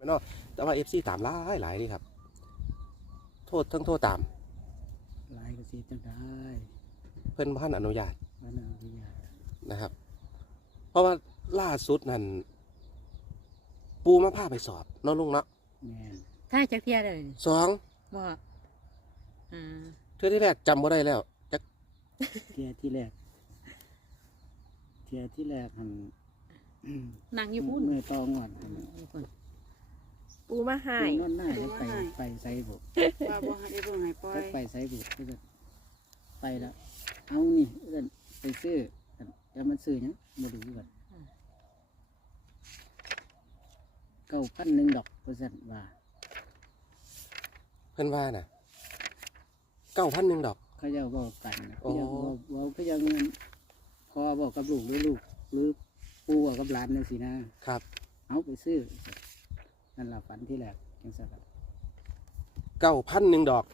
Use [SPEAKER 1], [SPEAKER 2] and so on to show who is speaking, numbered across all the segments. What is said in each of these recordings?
[SPEAKER 1] เนาะแต่ว่า FC ตามหลายนี่ครับโทษทั้งโทษตาม
[SPEAKER 2] หลายก็สิจังได้
[SPEAKER 1] เพิ่นบ่ทันอนุญาต
[SPEAKER 2] ว่าน่าอนุญาต
[SPEAKER 1] นะครับเพราะว่าล่าสุดนั่นปูมาพาไปสอบเนาะลุงเนาะ
[SPEAKER 2] แม่น
[SPEAKER 3] ถ้าจักเที่ยเลย
[SPEAKER 1] สอง
[SPEAKER 3] บ่
[SPEAKER 1] เทื่อที่แรกจำบ่ได้แล้วจัก
[SPEAKER 2] เที่ยที่แรกหั่น
[SPEAKER 3] นั่งอยู่พุ่น
[SPEAKER 2] เมื่อตองก่อนหั่น
[SPEAKER 4] ปูมาให้
[SPEAKER 2] นอนหน้าจะไปไสบุ
[SPEAKER 4] ว่าบ่ให้บ่ให้ปล่อย
[SPEAKER 2] จะไปไสบุก็จะไปแล้วเอานี่เอิ้นไปซื้อแล้วมันซื้อหยังบ่รู้กัน9,100ดอกเปอร์เซ็นต์ว่า
[SPEAKER 1] เพิ่นว่าน่ะ9,100ดอก
[SPEAKER 2] เขาจะบอกกันนะ
[SPEAKER 1] อ๋อ
[SPEAKER 2] เขายังพอบอกกับลูกหรือลูกหรือปู่บอกกับหลานนั่นสินะครับ เอาไปซื้อนั่นละฝันที่แรกจังสัก
[SPEAKER 1] 9,100ดอก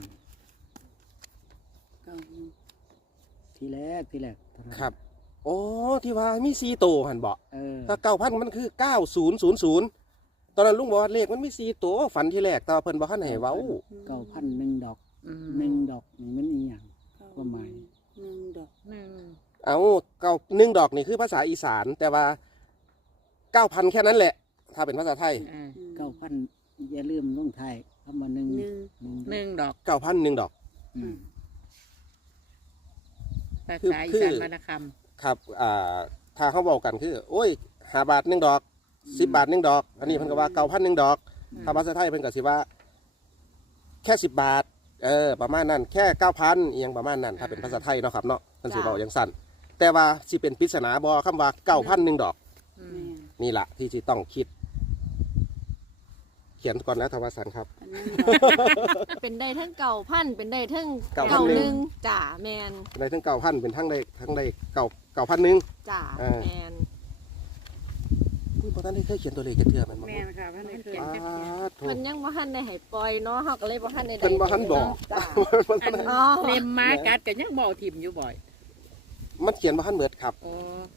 [SPEAKER 4] เก้า
[SPEAKER 2] ที่แรกเท่านั้น
[SPEAKER 1] ครับโอ้ที่ว่ามี4โตวหั่นบ่ ถ้า 9,000 มันคือ 9000ตอนนั้นลุงบอกว่าเลขมันมี4ตัวฝันที่แรกแต่ว่าเพิ่นบ่ทันให้เว้า
[SPEAKER 2] 9,100 ดอก1 ดอกนี่มันอีหยังความหมาย
[SPEAKER 4] 1 ดอก
[SPEAKER 1] เอา1 ดอกนี่คือภาษาอีสานแต่ว่า 9,000 แค่นั้นแหละ ถ้าเป็นภาษาไทย
[SPEAKER 2] 9,000อย่าลืมลงท้ายคำว่า1
[SPEAKER 3] 1 ดอก
[SPEAKER 1] 9,001 ดอก
[SPEAKER 3] ภาษาอีสานวรรณคำ
[SPEAKER 1] ครับถ้าเขาบอกกันคือโอ้ย5 บาท1 ดอก10 บาท1 ดอก อันนี้เพิ่นก็ว่า 9,001 ดอกถ้าภาษาไทยเพิ่นก็สิว่าแค่10 บาทประมาณนั้นแค่ 9,000อีหยังประมาณนั้นถ้าเป็นภาษาไทยเนาะครับเนาะเพิ่นสิเว้าอย่างสั้นแต่ว่าสิเป็นปริศนาบ่คำว่า 9,001 ดอก
[SPEAKER 4] แม่น
[SPEAKER 1] นี่ล่ะที่สิต้องคิด เขียนก่อนนะทวารสันครับ
[SPEAKER 4] อันนั้นดอก
[SPEAKER 5] เป็นได้ทั้ง9,000เป็นได้ทั้ง
[SPEAKER 1] 9,100
[SPEAKER 5] จ่าแมน
[SPEAKER 1] ได้ทั้ง 9,000 เป็นทั้งได้9,001
[SPEAKER 5] จ่า
[SPEAKER 1] เออ
[SPEAKER 5] แมน
[SPEAKER 1] อุ้ยบ่ทันได้เคยเขียนตัวเลขกันเทื่อมันบ่
[SPEAKER 4] แม่นค่ะเพิ่นได้เคย
[SPEAKER 1] โถ
[SPEAKER 5] เพิ่นยังบ่ทันได้ให้ปล่อยเนาะเฮาก็เลยบ่ทันได้
[SPEAKER 1] เพิ่นบ่ทันบอก
[SPEAKER 5] จ้า
[SPEAKER 3] อัน
[SPEAKER 5] อ๋อ
[SPEAKER 3] เล่มมากัดกันยังบ่ถิ่มอยู่บ่อย
[SPEAKER 1] มันเขียนบ่ทันเบิดครับ
[SPEAKER 3] โอ้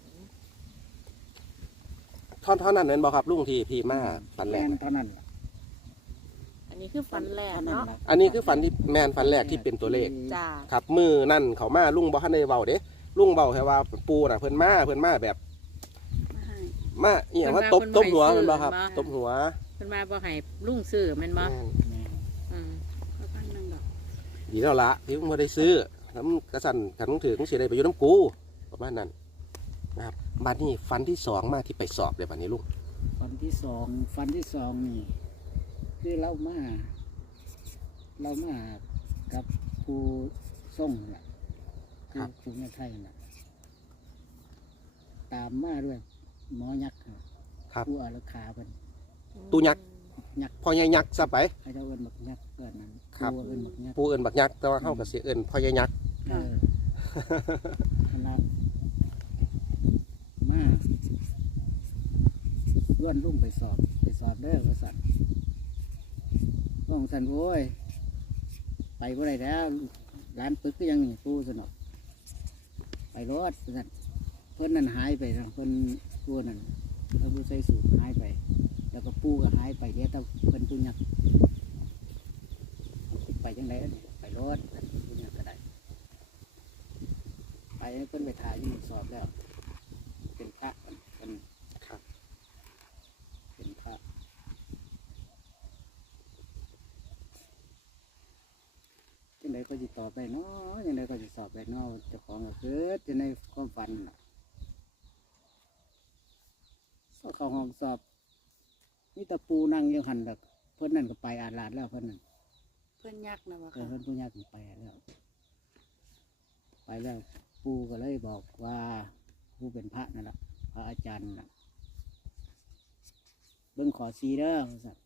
[SPEAKER 1] ท่อนนั้นนั่นบ่ครับลุงที่พี่มาฝันแรก
[SPEAKER 2] เท่านั้นล่ะ
[SPEAKER 5] อันนี้คือฝันแรกเนาะ
[SPEAKER 1] อันนี้คือฝันที่แมนฝันแรกที่เป็นตัวเลข
[SPEAKER 5] จ้า
[SPEAKER 1] ครับมือนั่นเขามาลุงบ่ทันได้เว้าเด้ลุงเว้าแค่ว่าปูน่ะเพิ่นมาแบบ
[SPEAKER 4] มาให้
[SPEAKER 1] มาอีหยังว่าตบหัวมันบ่ครับตบหัว
[SPEAKER 3] เพิ่นมาบ่ให้ลุงซื้อแม่นบ่
[SPEAKER 1] แม่น
[SPEAKER 2] แม่น
[SPEAKER 3] อืม
[SPEAKER 4] 9,1ดอก
[SPEAKER 1] ดีแล้วล่ะที่มึงบ่ได้ซื้อน้ำกระสันขันมึงถือมึงสิได้ไปอยู่น้ำกูประมาณนั้นนะครับบัดนี้ฝันที่สองมาที่ไปสอบเลยบัดนี้ลุง
[SPEAKER 2] ฝันที่สองนี่คือเรามากับผู้ส่งน่ะคือผู้แม่ไทยน่ะตามมาด้วยหมอยักษ์น่ะ
[SPEAKER 1] ครับ
[SPEAKER 2] ผู้อารักขาเพิ่น
[SPEAKER 1] ตูยักษ์
[SPEAKER 2] ยักษ์
[SPEAKER 1] พ่อใหญ่ยักษ์ซะไป
[SPEAKER 2] เขาเจ้าเอิ้นบักยักษ์เอิ้นนั้น
[SPEAKER 1] ครับ
[SPEAKER 2] ผู้เอิ้นบักยักษ์
[SPEAKER 1] ผู้เอิ้นบักยักษ์แต่ว่าเฮาก็สิเอิ้นพ่อใหญ่ยักษ์
[SPEAKER 2] เออคณะมาล้วนลุ่งไปสอบเด้อว่าสั่นว่าของสั่นโว้ยไปบ่ได้แล้วร้านปึกก็ยังนี่ผู้สนอกไปรถว่าสั่นเพิ่นนั่นหายไปนะเพิ่นผู้นั่นเพิ่นผู้ใส่สูทหายไป แล้วก็ปูก็หายไปเดี๋ยวแต่เพิ่นผู้ยักษ์ไปจังไดเนี่ยไปรถผู้ยักษ์ก็ได้ ไปให้เพิ่นไปถ่ายอยู่สอบแล้ว เป็นพระเป็น
[SPEAKER 1] ครับ
[SPEAKER 2] เป็นพระจังไดก็จะตอบได้เนาะจังไดก็จะสอบได้เนาะเจ้าของก็คือจะในความฝันน่ะก็เข้าห้องสอบมีแตะปูนั่งอยู่หันแบบเพิ่นนั่นก็ไปอาลาดแล้วเพิ่นนั่น
[SPEAKER 4] เพิ่นยักษ์นะว่า
[SPEAKER 2] เพิ่
[SPEAKER 4] ค่ะ
[SPEAKER 2] นผู้ยากไปแล้ว ไปแล้วปูก็เลยบอกว่าผู้เป็นพระนั่นแหละพระอาจารย์น่ะเบิ่งขอซีเด้อว่าซั่น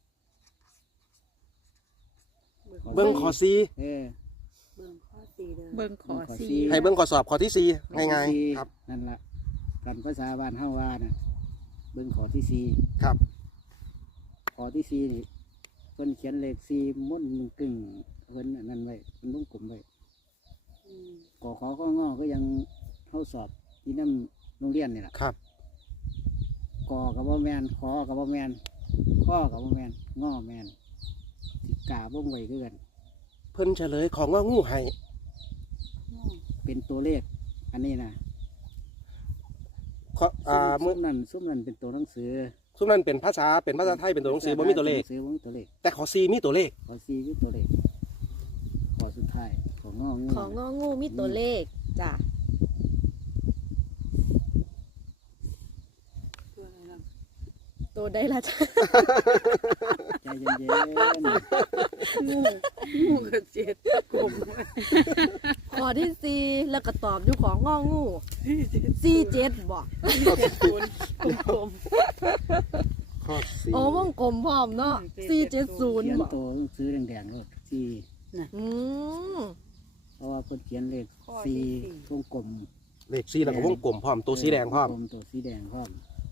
[SPEAKER 1] เบิ่งข้อ4
[SPEAKER 2] เออ
[SPEAKER 4] เบิ่งข้อ4เด้อ
[SPEAKER 3] เบิ่งขอ
[SPEAKER 2] ขอ
[SPEAKER 3] ซี
[SPEAKER 2] สี่
[SPEAKER 1] ให้เบิ่งข้อสอบข้อที่4ง่ายๆครับ
[SPEAKER 2] นั่นละกันภาษาบ้านเฮาว่าน่ะเบิ่งขอที่สี่
[SPEAKER 1] ครับ
[SPEAKER 2] ขอที่สี่นี่เพิ่นเขียนเลขสี่ม้วนกึ่งเพิ่นอันนั้นไว้เพิ่นลุงกลุ่มไว้
[SPEAKER 4] อืม
[SPEAKER 2] กอขอข้องอก็ยังเข้าสอบที่นั่นโรงเรียนนี่แหละ
[SPEAKER 1] ครับ
[SPEAKER 2] กอกับบ่แมนขอกับบ่แมนขอข้อกับบ่แมนง้อแมนสิกาบ่งไว้คือกัน
[SPEAKER 1] เพิ่นเฉลยของงองูให้
[SPEAKER 4] อืม
[SPEAKER 2] เป็นตัวเลข อันนี้นะ
[SPEAKER 1] ข้อมื้อ
[SPEAKER 2] ซุ้มนั่นเป็นตัวหนังสือ
[SPEAKER 1] ซุมนั้นเป็นภาษาไทยเป็นตัวหนังสือบ่มีตัวเลข
[SPEAKER 2] หนังสือบ่มีตัวเลข
[SPEAKER 1] แต่ขอซีมีตัวเลข
[SPEAKER 2] ขอซีมีตัวเลขขอสุดท้ายของง้องู
[SPEAKER 5] ของงองูมีตัวเลขจ้ะ
[SPEAKER 4] ตัวอะไรล่ะ
[SPEAKER 5] ตัวได้ละจ้ะ
[SPEAKER 2] ใจเย็น
[SPEAKER 4] งูกระเจ็ดกลม
[SPEAKER 5] ข้อที่สี่แล้วก็ตอบอยู่ของงองู47บอก
[SPEAKER 4] กลม
[SPEAKER 1] ข้อซี
[SPEAKER 5] โอ้วงกลมพร้อมเนาะ
[SPEAKER 2] ๆเขียน
[SPEAKER 5] 470บอก
[SPEAKER 2] ตัวหนังสือแดงๆรถซี
[SPEAKER 5] อืม
[SPEAKER 2] เพราะว่าเพิ่นเขียนเลข
[SPEAKER 4] ข้อ
[SPEAKER 2] ซี
[SPEAKER 4] ที่
[SPEAKER 2] วงกลม
[SPEAKER 1] เลขซีแล้วก็วงกลมพร้อมตัวสีแดงพร้อม
[SPEAKER 2] วกลมตัวสีแดงพร้อม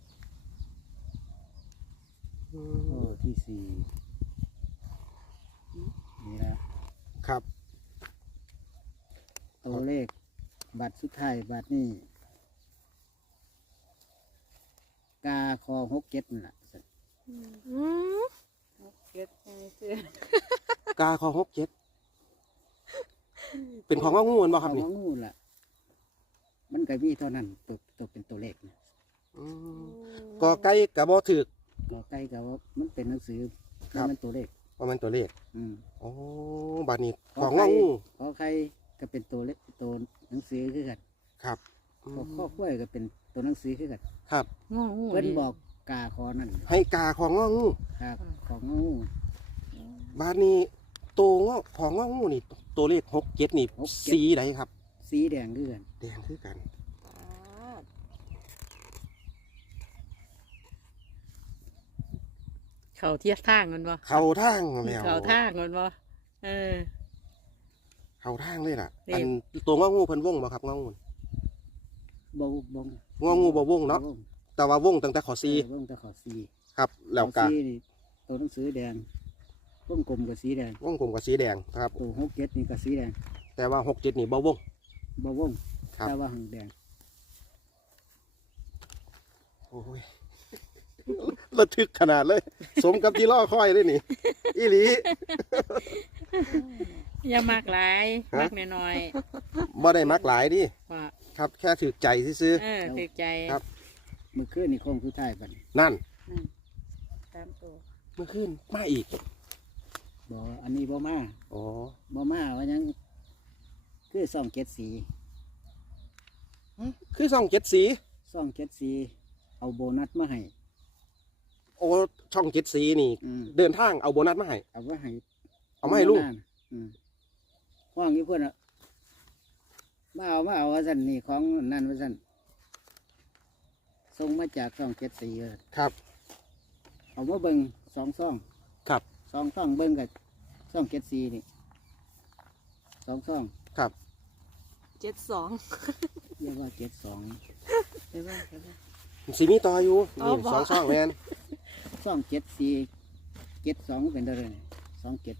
[SPEAKER 2] ข้อที่สี่นี่ละ
[SPEAKER 1] ครับ
[SPEAKER 2] ตัวเลขบัตรสุดท้ายบัตรนี่กาคอ67นั่นล่ะ
[SPEAKER 5] อืม
[SPEAKER 4] เจ็ดซื้อก
[SPEAKER 1] าข้อ67เป็นของงองูมันบ่ครับ
[SPEAKER 2] ของ
[SPEAKER 1] นี่
[SPEAKER 2] งูล่ะ มันก็มีเท่านั้นตัวเป็นตัวเลขนะ
[SPEAKER 1] อืมกอไก่ก็บ่ถูก
[SPEAKER 2] ก็ใกล้กับว่ามันเป็นหนังสือ
[SPEAKER 1] ครับ
[SPEAKER 2] มันตัวเลข
[SPEAKER 1] ว่ามันตัวเลข
[SPEAKER 2] อืม
[SPEAKER 1] โอ้บัดนี้ของงองู
[SPEAKER 2] ขอใครก็เป็นตัวเลขตัวหนังสือคือกัน
[SPEAKER 1] ครับอื
[SPEAKER 2] ขอ
[SPEAKER 1] ม
[SPEAKER 2] ข้อกล้วยก็เป็นตัวหนังสือคือกัน
[SPEAKER 1] ครับ
[SPEAKER 3] งองู
[SPEAKER 2] เพิ่น
[SPEAKER 3] นี่
[SPEAKER 2] บอกกาคอนั่น
[SPEAKER 1] ให้กาของงองู
[SPEAKER 2] ครับของงู
[SPEAKER 1] บาดนี้ตัวงอของงองูนี่ตัวเลข67นี่สีใดครับ
[SPEAKER 2] สีแดงคือกัน
[SPEAKER 1] แดงคือกัน
[SPEAKER 3] เขาเทียบทางมันบ่
[SPEAKER 1] เข้าทางแล้ว
[SPEAKER 3] เขาทางมันบ่เออ
[SPEAKER 1] เข้าทางเลยล่ะ
[SPEAKER 3] นี่
[SPEAKER 1] อันตัวงองูเพิ่นวงบ่ครับงองู
[SPEAKER 2] บ่บ่
[SPEAKER 1] งองูบ่วงเนาะ
[SPEAKER 2] บ่
[SPEAKER 1] แต่ว่าวงตั้งแต่ขอซี
[SPEAKER 2] เบิ่งแต่ขอสี
[SPEAKER 1] ครับแล้วก็
[SPEAKER 2] ขอสีนี่ตัวหนังสือแดงวงกลมกับสีแดง
[SPEAKER 1] วงกลมกับสีแดงนะครับ
[SPEAKER 2] ตัว67นี่ก็สีแดง
[SPEAKER 1] แต่ว่า67นี่บ่วง
[SPEAKER 2] บ่วง
[SPEAKER 1] ครับ
[SPEAKER 2] แต่ว่าหางแดง
[SPEAKER 1] โอ้ย ระทึกขนาดเลย สมกับที่ล่อค่อยเลยนี่ อีหลี
[SPEAKER 3] อย่ามากหลาย
[SPEAKER 1] ฮะ
[SPEAKER 3] มากน้อย
[SPEAKER 1] บ่ได้มักหลายดิ
[SPEAKER 3] ๆว่า
[SPEAKER 1] ครับ แค่ถือใจซื้อ
[SPEAKER 3] ถูกใจ
[SPEAKER 1] ครับ
[SPEAKER 2] เมื่อคืนนี่โค้งสุดท้ายบัดนี้
[SPEAKER 1] ๆนั่น
[SPEAKER 4] ตามตัว
[SPEAKER 1] เมื่อคืนมาอีก
[SPEAKER 2] บ่อันนี้บ่มา
[SPEAKER 1] อ๋อ
[SPEAKER 2] บ่มาว่าหยังคือซ่องเจ็ดสี
[SPEAKER 1] คือช่อง7สี
[SPEAKER 2] ซ่องเจ็ดสีเอาโบนัสมาให้
[SPEAKER 1] โอ้ช่อง7สีนี่
[SPEAKER 2] อืม
[SPEAKER 1] เดินทางเอาโบนัสมาให้
[SPEAKER 2] เอาไว้ให้
[SPEAKER 1] เอามาให้ลุง
[SPEAKER 2] อืมว่างอยู่เพื่อนอ่ะมาเอาว่าสั่นนี่ของนั่นว่าสั่นส่งมาจากซ่องเจ็ดสีเลย
[SPEAKER 1] ครับ
[SPEAKER 2] เอามาเบิ่งสองซ่อง
[SPEAKER 1] ครับ
[SPEAKER 2] สองซ่องเบิ่งกับซ่องเจ็ดสีนี่สองซ่อง
[SPEAKER 1] ครับ
[SPEAKER 5] 72
[SPEAKER 2] เรียกว่าเจ็ดสอง
[SPEAKER 4] ใช่ป่ะใช่ป่ะ
[SPEAKER 1] สีมีต่ออยู่
[SPEAKER 5] อ๋อ
[SPEAKER 1] นี่
[SPEAKER 5] บ่
[SPEAKER 1] สองช่องแมน
[SPEAKER 2] ซ่องเจ็ดสีเจ็ดสองเป็นอะไรนี่สองเจ็ด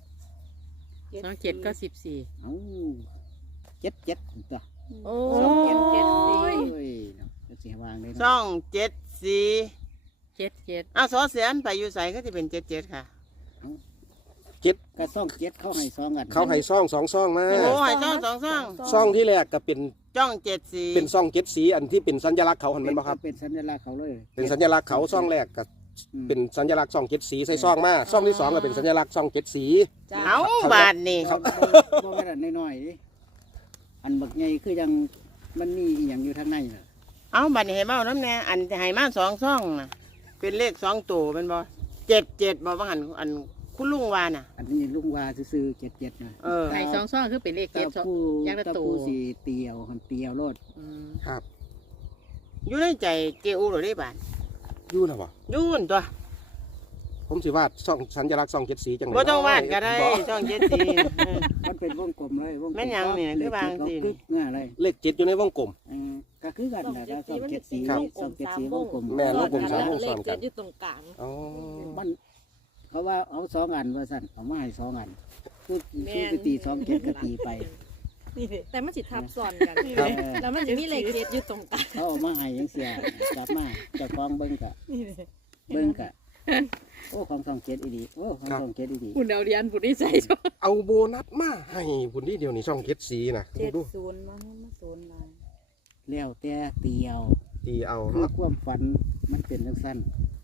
[SPEAKER 3] 27ก็14
[SPEAKER 2] เอาเจ็ดตัว
[SPEAKER 5] โอ้
[SPEAKER 2] สองเจ็ด
[SPEAKER 5] ย
[SPEAKER 2] โอ้ยเนาะจะเสียวางเลยเนาะ
[SPEAKER 6] ช่อง74
[SPEAKER 3] 77
[SPEAKER 6] อ้าวสอเสียนไปอยู่ใส่ก็จะเป็น77ค่ะ
[SPEAKER 2] ก็ซ่องเจ็ดเข้าให้สองอัน
[SPEAKER 1] เขาให้ซ่องสองซ่องมา
[SPEAKER 6] โอ้ให้ช่อง2ช่อง
[SPEAKER 1] ซ่องที่แรกก็เป็น
[SPEAKER 6] ช่อง74
[SPEAKER 1] เป็นซ่อง7สีอันที่เป็นสัญลักษณ์เขาหันเป็นบ่ครับ
[SPEAKER 2] เป็นสัญลักษณ์เขาเลย
[SPEAKER 1] เป็นสัญลักษณ์เขาซ่องแรกก็
[SPEAKER 2] อืม
[SPEAKER 1] เป็นสัญลักษณ์ซ่อง7สีใส่ซ่องมาซ่องที่สองก็เป็นสัญลักษณ์ซ่อง7สี
[SPEAKER 5] จ้ะ
[SPEAKER 6] เอาบาทนี่
[SPEAKER 2] เขาบ่ว่าแต่น้อยๆดิอันบักใหญ่คือยังมันมีอหย่างอยู่ทางในน่ะ
[SPEAKER 6] เอาบาทนี่ให้เมาน้ำแน่อันให้มา2ช่องน่ะเป็นเลข2ตัวเป็นบ่77บ่ว่าหันอันคุณลุงว่าน่ะ
[SPEAKER 2] อันนี้ลุงว่าซื่อๆ77นะ
[SPEAKER 6] เออ
[SPEAKER 3] ให้สองซ่องคือเป็นเลข
[SPEAKER 2] แต่
[SPEAKER 3] 7
[SPEAKER 2] ผู้
[SPEAKER 3] อย่างละ
[SPEAKER 2] แต่
[SPEAKER 3] ตัว
[SPEAKER 2] ผู้สิเตียวหันเตียวโลด
[SPEAKER 3] อืม
[SPEAKER 1] ครับ
[SPEAKER 6] อยู่ในใจเกอูหรือได้บาท
[SPEAKER 1] อยู่นะบ่
[SPEAKER 6] อยู่นั่นตัว
[SPEAKER 1] ผมสิวาดซ่องสัญลักษณ์ซ่อง7สีจังได๋
[SPEAKER 6] บ่ต้องวาดก็ได้
[SPEAKER 1] บ่
[SPEAKER 6] ช่อง74เออ
[SPEAKER 2] มันเป็นวงกลมเลยวงกลม
[SPEAKER 6] แม่นหยังนี่คือบางสิ
[SPEAKER 2] เลขง่ายเลย
[SPEAKER 1] เลข7อยู่ในวงกลม
[SPEAKER 2] ก็คือกันนะซ่อง7สี
[SPEAKER 1] ครับ
[SPEAKER 2] ซ่อง7สีวงกลม
[SPEAKER 1] แม่นวงกลม
[SPEAKER 5] ซ้อน
[SPEAKER 1] วง
[SPEAKER 5] เล
[SPEAKER 1] ซ้อ
[SPEAKER 5] ข
[SPEAKER 1] นกัน
[SPEAKER 5] 7อยู่ตรงกลาง
[SPEAKER 1] อ๋อ
[SPEAKER 2] มันเขาว่าเอาสองอันว่าสั่นเอามาให้สองอันคือไปตี2 7ก็ตีไป
[SPEAKER 5] แต่มันสิทับซ้อนกัน
[SPEAKER 1] ครับ
[SPEAKER 5] แล้วมันจะมีเลข7อยู่ตรงกลาง
[SPEAKER 2] เขาเอามาให้ยังเสียกลับมาเจะคล้าของเบิ้งกะเบิ้งกะโอ้ของ2 7อีดีโอ้ของ2 7อีดี
[SPEAKER 3] คุณเอาเรียนผู้นี้ใส่ช่อง
[SPEAKER 1] เอาโบนัสมาให้บุญที่เดียวนี่ช่องเจ็ดสีนะ
[SPEAKER 4] เจ็ด
[SPEAKER 1] ดู
[SPEAKER 4] ศูนย์มาให้มาศูนย์ลาย
[SPEAKER 2] แล้วแต่เตียว
[SPEAKER 1] ตีเอา
[SPEAKER 2] คือ
[SPEAKER 1] เนาะ
[SPEAKER 2] ความฝันมันเป็นจังซั่น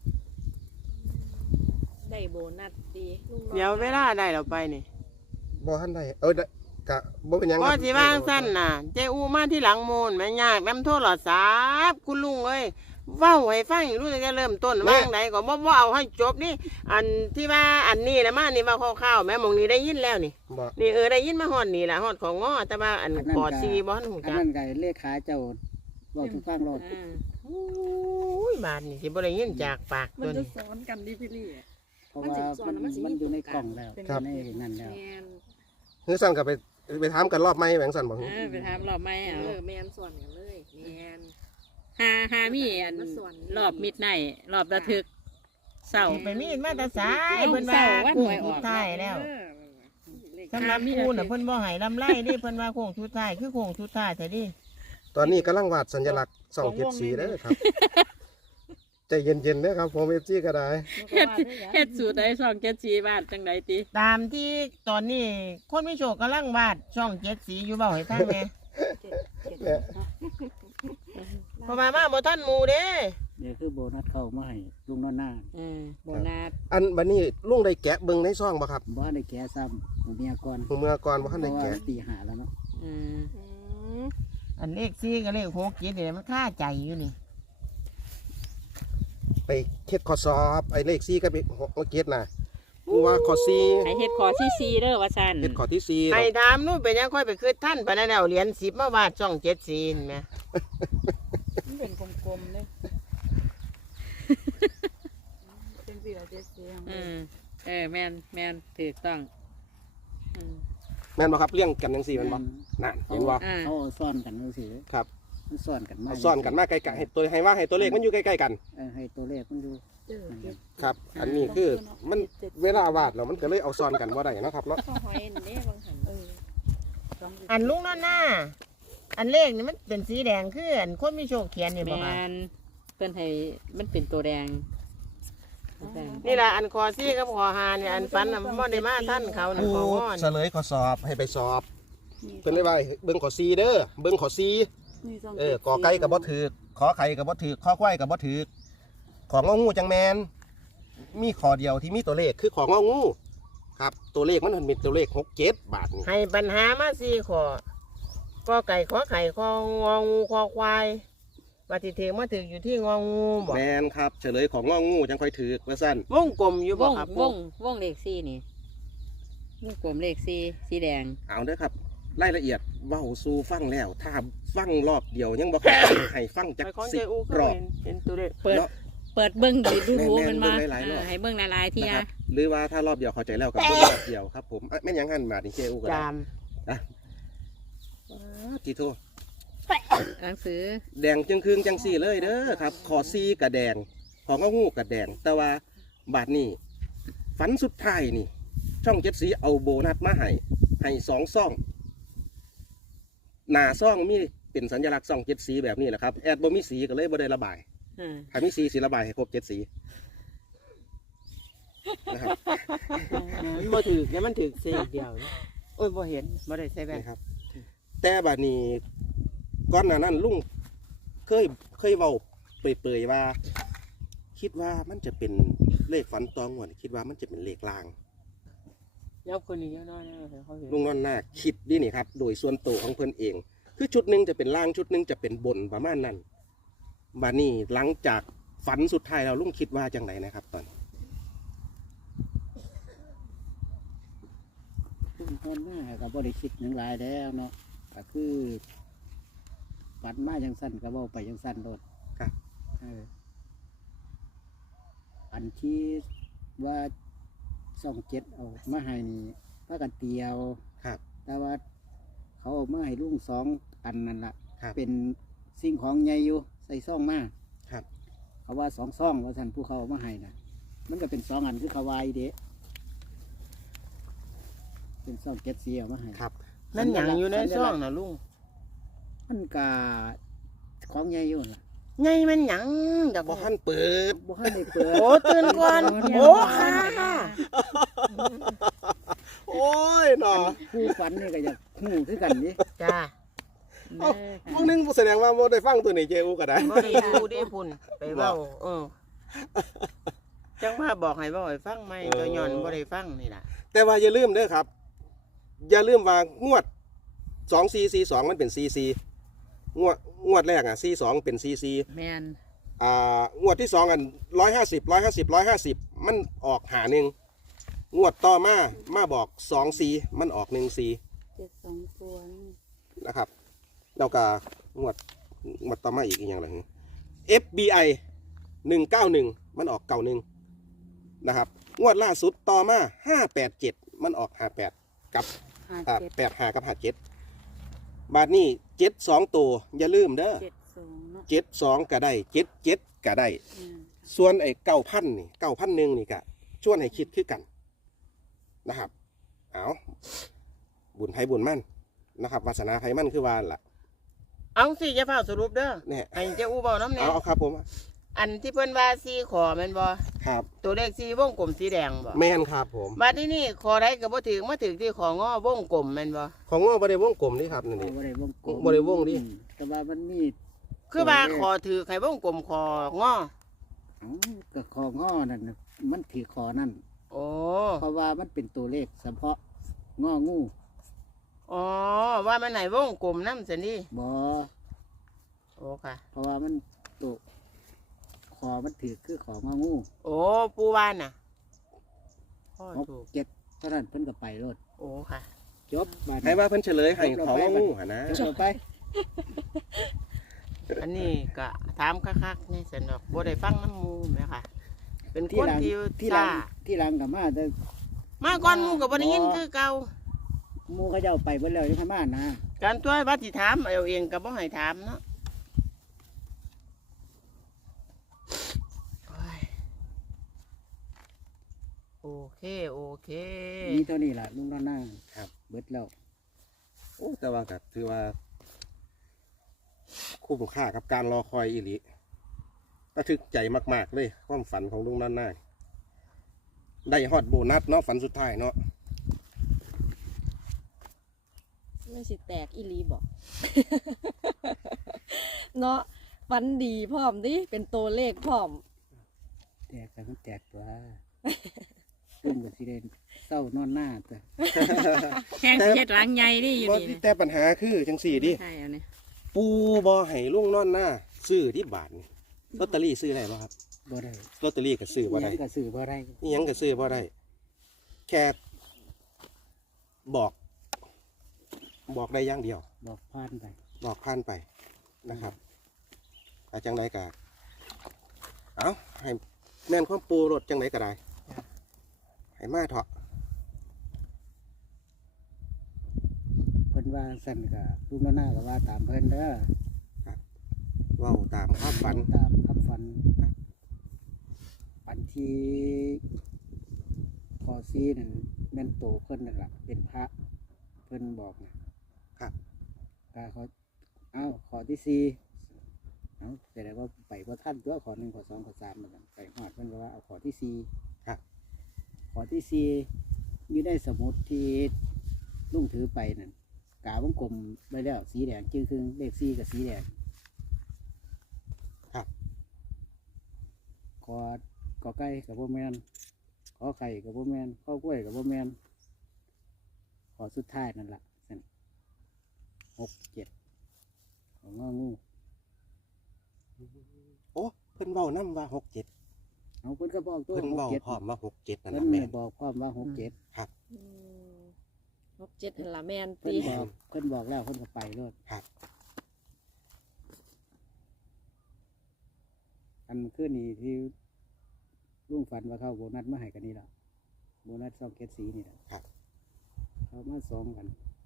[SPEAKER 5] ได้โบนัสดีลุงน้อย
[SPEAKER 6] เดี๋ยวเวลาได้เราไปนี่
[SPEAKER 1] บ่ทันได้ได้กะบ่เป็นหยัง
[SPEAKER 6] ก็สิว่างสั้นน่ะเจอูมาที่หลังโมนแม่ยากน้ำโทรศัพท์คุณลุงเอ้ยเว้าให้ฟังอยู่รู้จักเริ่มต้นว่างไหนก็บ่เอาให้จบนี่อันที่ว่าอันนี้นะมานี่ว่าคร่าวๆแม่หมองนี้ได้ยินแล้วนี่
[SPEAKER 1] บ่
[SPEAKER 6] นี่ได้ยินมาฮอดนี่ล่ะฮอดของง้อแต่ว่าอันกอดซีบ่ทันหู
[SPEAKER 2] อัน
[SPEAKER 6] จัก
[SPEAKER 2] นั้นก็เลขาเจ้าเว้าทุกฟังโลด
[SPEAKER 6] โอ้ยบาดนี่สิบ่ได้ยินจากปาก
[SPEAKER 3] มัน
[SPEAKER 6] ตัว
[SPEAKER 3] จะ
[SPEAKER 6] นี้
[SPEAKER 3] สอนกันดิพี่ลี่
[SPEAKER 2] เพราะว่ามันอยู่ในกล่องแล้วในนั่นแล้ว
[SPEAKER 3] แมน
[SPEAKER 1] คือสั่นก็ไปถามกันรอบใหม่แบงสั่นบ่
[SPEAKER 3] ไปถามรอบไหมเอา
[SPEAKER 5] แมนส่วนกันเลยแมน
[SPEAKER 3] หามีอันรอบมิดไนท์รอบระทึกเศร้า
[SPEAKER 6] ไปมีดมาแต่สายเพิ่นว่าโค้งสุดท้ายแล้วสำหรับกูน่ะเพิ่นบ่ให้ลำไรดิเพิ่นว่าโค้งสุดท้ายคือโค้งสุดท้ายแต่ดิ
[SPEAKER 1] ตอนนี้กำลังวาดสัญลักษณ์ช่องเจ็ดสีเด้อครับใจเย็นๆเด้อครับผม FC ก็ได้
[SPEAKER 3] เฮ็ดสูตรได้ช่อง74บาทจังไดติ
[SPEAKER 6] ตามที่ตอนนี้คนมีโชคกำลังวาดช่องเจ็ดสีอยู่เบ้าให้ฟังแหน่
[SPEAKER 4] เจ็ด
[SPEAKER 6] เพราะว่ามาบ่ทันหมู่เด้
[SPEAKER 2] เดี๋ยวคือโบนัสเข้ามาให้ลุงนอนหน้า
[SPEAKER 3] โบนัส
[SPEAKER 1] อันบัดนี้ลุงได้แกะเบิ่งในซ่องบ่ครับ
[SPEAKER 2] บ่ได้แก่ซ้ำเมียก่อน
[SPEAKER 1] เมื่อก่อนบ่ทัน
[SPEAKER 2] เพ
[SPEAKER 1] ได้
[SPEAKER 2] ราะว่า
[SPEAKER 1] แกะ
[SPEAKER 2] ตีหาแล้วเนาะ
[SPEAKER 6] อันเลข4กับเลข6 7นี่มันค่าใจอยู่นี่
[SPEAKER 1] ไปเฮ็ดข้อสอบไอ้เลข4กับ6เกตน่ะกูว่าข้อ
[SPEAKER 3] ให้เฮ็ดขอที่4เด้อว่าซั่น
[SPEAKER 1] 4เฮ็ดข้อที่4
[SPEAKER 6] ให้ถามนู่นเป็นยังค่อยไปคืนท่านปานนั้นเอาเหรียญ10มาวาดช่องเจ็ดสีเห็นไหม
[SPEAKER 4] มันเป็นกลมๆเลยเป็นสีละเจ็ดสีอย่างเดียว
[SPEAKER 3] แม่นถูกต้อง
[SPEAKER 1] แม่นบ่ครับเลี้ยงกันจังซี่แม่นบ่นั่นเห็นบ่
[SPEAKER 2] เขาเอาซ่อนกันจังซี่
[SPEAKER 1] ครับ
[SPEAKER 2] มันซ่อนกันมา
[SPEAKER 1] เอาซ่อนกันมาใกล้ๆให้ตัวให้ตัวเลขมันอยู่ใกล้ๆกัน
[SPEAKER 2] ให้ตัวเลขมันอยู่
[SPEAKER 1] ครับ อันนี้คือมันเวลาวาดแล้วมันก็เลยเอาซ่อนกันบ่ได้เนาะครับเนาะ
[SPEAKER 5] ข้าวหอยนี่บางหัน
[SPEAKER 6] อันลุงนั่นน่ะอันเลขนี่มันเป็นสีแดงคืออันคนมีโชคเขียนนี่บ่
[SPEAKER 3] แม่
[SPEAKER 6] ค่ะ
[SPEAKER 3] นเพิ่นให้มันเป็นตัวแดง
[SPEAKER 6] นี่ล่ะอันคอซี่กับคอหาเนี่ยอันฟันน่ะบ่ได้มาท่านเขาน่ะ
[SPEAKER 1] ผู้
[SPEAKER 6] ของง้อ
[SPEAKER 1] เฉ
[SPEAKER 6] นี่
[SPEAKER 1] ลยข้อสอบให้ไปสอบเพิ่นเลยว่าเบิ่งข้อ4เด้อเบิ่งข้อ4กอไก่ก็บ่ถูกขอไข่ก็บ่ถูกขอควายก็บ่ถูกของงองูจังแมนมีข้อเดียวที่มีตัวเลขคือของงองูครับตัวเลขมันเป็นตัวเลข6 7บาทนี่
[SPEAKER 6] ให้ปัญหามา4ข้อกอไก่ขอไข่คององูคอควายว่าที่ถึงมาถึงอยู่ที่งองูบ่
[SPEAKER 1] แมนครับเฉลยของงองูจังค่อยถูกว่าซั่น
[SPEAKER 6] วงกลมอยู่
[SPEAKER 3] ว
[SPEAKER 6] บ่
[SPEAKER 3] ง
[SPEAKER 6] ครับ
[SPEAKER 3] วงเลข4นี่วงกลมเลข4สีแดง
[SPEAKER 1] เอาเด้อครับรายละเอียดเว้าสู่ฟังแล้ว ถ้าฟังรอบเดียวยังบ่เข้าใจให้ฟังจัก
[SPEAKER 6] ไปของเจ
[SPEAKER 1] 10
[SPEAKER 6] อูก็
[SPEAKER 1] รอบ
[SPEAKER 6] เป็นตัวเลข
[SPEAKER 3] เปิด
[SPEAKER 1] เนาะ
[SPEAKER 3] เปิดเบิ้งดูดู
[SPEAKER 1] แม่น
[SPEAKER 3] มันมา
[SPEAKER 1] เบิ่งหลายๆรอบ
[SPEAKER 3] ให้เบิ้งหลายๆเที่
[SPEAKER 1] นะ
[SPEAKER 3] ย
[SPEAKER 1] ครับหรือว่าถ้ารอบเดียวเข้าใจแล้วกับเบิ่งรอบเดียวครับผมแม่นยังหันมานี่เจอูก็ได้
[SPEAKER 6] จาม
[SPEAKER 1] ทีโท
[SPEAKER 3] หนังสือ
[SPEAKER 1] แดงจึงครึ่งจังสี่เลยเด้อครับขอซีกับแดงของงองูกับแดง แต่ว่าบาทนี้ฝันสุดท้ายนี่ ช่องเจ็ดสีเอาโบนัสมาให้2ซ่องหน้าซ่องมีเป็นสัญลักษณ์ซ่องเจ็ดสีแบบนี้แหละครับแอดบ่มีสีก็เลยบ่ได้ระบาย ถ้ามีสีระบายให้ครบ7 สีนะครับ
[SPEAKER 6] มันบ่ถือเนี่ยมันถือเสียเดียวนะโอ้ยบ่เห็นบ่ได้ใส่แว่น
[SPEAKER 1] นะครับ แต่บาดนี้ก่อนหน้านั้นลุงเคยเว้าเปรยๆว่า คิดว่ามันจะเป็นเลขฝันตองวดคิดว่ามันจะเป็นเลขลาง
[SPEAKER 6] ยับคนนี้เยอะน้อยนะเขาเห็น
[SPEAKER 1] ลุงนอนหน้าคิดดินี่ครับ โดยส่วนตัวของเพิ่นเอง คือชุดหนึ่งจะเป็นล่างชุดหนึ่งจะเป็นบนประมาณนั้นบานี่หลังจากฝันสุดท้ายเราลุงคิดว่าจังไหนนะครับ ตอนนี้
[SPEAKER 2] ลุงนอนหน้าก็บ่ได้คิดหยังหลายแล้วเนาะก็คือฝันมาจังสั้นก็เว้าไปจังสั้นโดด
[SPEAKER 1] ครับ
[SPEAKER 2] อันที่ว่า27เอามาให้นี่พากันเตียว
[SPEAKER 1] ครับ
[SPEAKER 2] แต่ว่าเขาเอามาให้ลุง2อันนั่นล่ะ
[SPEAKER 1] ครับ
[SPEAKER 2] เป็นสิ่งของใหญ่อยู่ใส่ซ่องมา
[SPEAKER 1] ครับ
[SPEAKER 2] เขาว่า2ซ่องว่าท่านผู้เขาเอามาให้น่ะมันก็เป็น2อันคือเขาวายเด้เป็นซ่อง7สีเอามาให้
[SPEAKER 1] ครับ
[SPEAKER 6] นั่นหยังอยู่ในซ่องน่ะลุง
[SPEAKER 2] มันก็ของใหญ่อยู่ล่ะ
[SPEAKER 6] ไงมันหยังดอก
[SPEAKER 1] บ่ทันเปิด
[SPEAKER 2] บ่ทันได้เปิด
[SPEAKER 6] โอ้ตื่นก่อนโอ้ค่ะ
[SPEAKER 1] โอ้ยเนาะ
[SPEAKER 2] ผู้ฝันนี่ก็อยากฮู้คือกันนี่
[SPEAKER 6] จ้า
[SPEAKER 1] เอ้าพวกนึงแสดงว่าบ่ได้ฟังตัวนี้เจอูก็ได้
[SPEAKER 6] บ่ได้ดูได้พุ่นไปเว้าจังว่าบอกให้เว้าให้ฟังไหมก็ย้อนบ่ได้ฟังนี่ล่ะ
[SPEAKER 1] แต่ว่าอย่าลืมเด้อครับ อย่าลืมว่างวด2442มันเป็น44งวดแรกอ่ะ42เป็น44
[SPEAKER 3] แมน
[SPEAKER 1] งวดที่2อัน150มันออกหาหนึ่งงวดต่อมาบอก24มันออก14
[SPEAKER 4] 72ตัวนี่
[SPEAKER 1] นะครับแล้วก็งวดต่อมาอีกอย่างไร FBI 191มันออก91นะครับงวดล่าสุดต่อมา587มันออก58กับ85กับ57บาทนี้72ตัวอย่าลืมเด้อ
[SPEAKER 4] 72เนาะ
[SPEAKER 1] 72ก็ได้77ก็ได้
[SPEAKER 4] อืม
[SPEAKER 1] ส่วนไอ้9,000นี่9,100นี่ก็ชวนให้คิดคือกันนะครับเอาบุญไผบุญมั่นนะครับวาสนาไผมั่นคือวานล่ะ
[SPEAKER 6] เอาสิจะเฝ้าสรุปเด้อ
[SPEAKER 1] เนี่ย
[SPEAKER 6] ให้เจ้าอูเว้านำแน่
[SPEAKER 1] เอาครับผม
[SPEAKER 6] อันที่เพิ่นว่า4ขอแม่นบ่
[SPEAKER 1] ครับ
[SPEAKER 6] ตัวเลข4วงกลมสีแดงบ่
[SPEAKER 1] แม่นครับผม
[SPEAKER 6] บัดนี้นี่ขอใดก็บ่ถึงมาถึงที่ของอวงกลมแม่นบ่
[SPEAKER 1] ของง้อบ่ได้วงกลมนี่ครับนั่นนี่
[SPEAKER 2] บ่ได้วงกลม
[SPEAKER 1] บ่ได้วงดิ
[SPEAKER 2] แต่ว่ามันมี
[SPEAKER 6] คือว่าขอถือให้วงกลมของอ
[SPEAKER 2] ก็ของง้อนั่นน่ะมันถือคอนั่น
[SPEAKER 6] โอ้
[SPEAKER 2] เพราะว่ามันเป็นตัวเลขเฉพาะง้องู
[SPEAKER 6] อ๋อว่ามันไหนวงกลมนำซั่นนี่
[SPEAKER 2] บ่
[SPEAKER 6] โอ้ค่ะ
[SPEAKER 2] เพราะว่ามันตัวคอมันถือคือของง้องู
[SPEAKER 6] โอ้ปูว่านน่ะพ่อ
[SPEAKER 2] หก
[SPEAKER 6] ถูก
[SPEAKER 2] เจ็ดเท่านั้นเพิ่นก็ไปรถ
[SPEAKER 6] โอ้ค่ะ
[SPEAKER 2] จบบาด
[SPEAKER 1] ให้ว่าเพิ่นเฉลยให้ของง้องูหั่นนะ
[SPEAKER 2] จบไป
[SPEAKER 6] อันนี้ก็ถามคักๆนี่สนอกบ่ได้ฟังน้ำหมูแม่ค่ะ เป็น
[SPEAKER 2] ที่
[SPEAKER 6] คน
[SPEAKER 2] หลัง
[SPEAKER 6] ที่
[SPEAKER 2] ที่หลั
[SPEAKER 6] ซ่าง
[SPEAKER 2] ที่หลังกับมาแต่
[SPEAKER 6] มาก่อนหมูก็บ่ได้ยินคือเก่า
[SPEAKER 2] หมูเขาเจ้าไปเบิ่แล้วยังมานะ
[SPEAKER 6] การตัวว่าสิถามเอาเองก็บ่ให้ถามเนาะโอ้ยโอเคโอเค
[SPEAKER 2] มีเท่านี้ล่ะลุงด้านหน้าครับเบิดแล้ว
[SPEAKER 1] โอ้แต่ว่าก็ถือว่าคุ้มค่ากับการรอคอยอีหลีระทึกใจมากๆเลยความฝันของลุงด้านหน้าได้ฮอดโบนัสเนาะฝันสุดท้ายเนาะ
[SPEAKER 5] มันสิแตกอีหลีบอก เนาะฟันดีพร้อมดิเป็นตัวเลขพร้อม
[SPEAKER 2] แตกแต่มันแตกตัวลุงก็สิได้เศร้านอนหน้าตัว
[SPEAKER 3] แห้งสิเฮ็ดหลังใหญ่ดิอยู่
[SPEAKER 1] บ่
[SPEAKER 3] นี่
[SPEAKER 1] แต่ปัญหาคือจังสี่ดิ
[SPEAKER 3] ใช่เอาเนี่ย
[SPEAKER 1] ปูบอให้ลุงนอนหน้าซื้อที่บาทนี่ลอตเตอรี่ซื้อได้ป่ะครับ
[SPEAKER 2] บ่ได้
[SPEAKER 1] ลอตเตอรี่ก็ซื้อบ่ได้
[SPEAKER 2] หยังก็ซื้อบ่ได้
[SPEAKER 1] นี่ยังก็ซื้อบ่ได้ แค่บอกได้อย่างเดียว
[SPEAKER 2] บอกผ่านไป
[SPEAKER 1] บอกผ่านไปนะครับอาจังไดก็เอาให้แม่นความปูรถจังไดก็ได้ให้มาเถอะ
[SPEAKER 2] เพิ่นว่าสั่นก็ลุงด้านหน้าก็ว่าตามเพิ่นเด้อ
[SPEAKER 1] เว้าตามความฝัน
[SPEAKER 2] ตามคำฝันฝันที่พอซีนั่นแม่นโตเพิ่นนั่นล่ะเป็นพระเพิ่นบอกนะครับ ก็เขาขอที่สี่แต่ได้ว่าไปว่าท่านตัวขอ1ขอ2ขอ3นั่นไปหอดเพิ่นก็ว่าเอาขอที่สี่
[SPEAKER 1] ครับ
[SPEAKER 2] ขอที่สี่อยู่ในสมุดที่ลุงถือไปนั่นกาวงกลมไว้แล้วสีแดงจึงคือเลข4กับสีแดง
[SPEAKER 1] ครับ
[SPEAKER 2] กอไก่กับโบแมนขอไข่กับโบแมนข้าวกล้วยกับโบแมนขอสุดท้ายนั่นแหละสั่น67ของงองู
[SPEAKER 1] โอ้เพิ่นเว้านำว่า67
[SPEAKER 2] เอาเพิ่นก็บอกตัว
[SPEAKER 1] เพิ่นเว้า
[SPEAKER 2] 67
[SPEAKER 1] พร้อมว่า67นั่น
[SPEAKER 2] เพิ่
[SPEAKER 1] น่ะ
[SPEAKER 2] น
[SPEAKER 1] แม่น
[SPEAKER 2] บอกพร้อมว่า67
[SPEAKER 5] อืม67หั่นล่ะแม่น
[SPEAKER 2] เพิ่
[SPEAKER 5] ติ
[SPEAKER 2] นบอกเพิ่นบอกแล้วเพิ่นก็ไปรถ
[SPEAKER 1] ครับ
[SPEAKER 2] อันคืนนี้ที่ลุงฝันว่าเข้าโบนัสมาให้กันนี่ละโบนัส2เกตสีนี่แหละ
[SPEAKER 1] ครับ
[SPEAKER 2] เขามา2กัน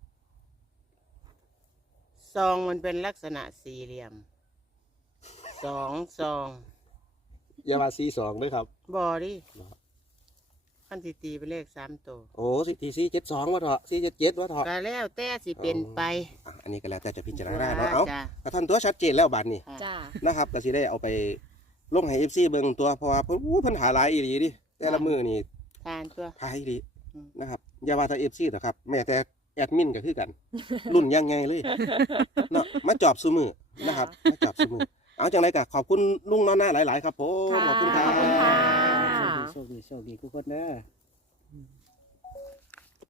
[SPEAKER 6] ซองมันเป็นลักษณะสี่เหลี่ยม2 ซอง
[SPEAKER 1] อย่าว่า42เด้อครับ
[SPEAKER 6] บ่ดิคันสิตีเป็นเลข3ตัว
[SPEAKER 1] โอ้สิตี472ว่าเถาะ477ว่าเถาะ
[SPEAKER 6] ก็แล้วแต่สิเป็นไป
[SPEAKER 1] อันนี้ก็แล้วแต่จะพิจารณาเนาะเอา
[SPEAKER 6] จ้ะ
[SPEAKER 1] ก็ท่านตัวชัดเจนแล้วบัดนี้
[SPEAKER 5] จ้า
[SPEAKER 1] นะครับก็สิได้เอาไปลงให้ FC เบิ่งตัวเพราะว่าเพิ่นหาหลายอีหลีดิแต่ละมื้อนี่
[SPEAKER 6] ทานตัว
[SPEAKER 1] หาอีหลี
[SPEAKER 6] อืม
[SPEAKER 1] นะครับอย่าว่าแต่ FC หรอกครับแม้แต่แอดมินก็คือกัน รุ่นยังไงเลยเนาะมาจอบซุมือนะครับมาจอบซุมือเอาจังไรก็ขอบคุณลุงน้อหน้าหลาย ๆ ครับผมขอบคุณครับ
[SPEAKER 5] ขอบคุณค่ะ
[SPEAKER 2] โชคดีทุกคนเด้อ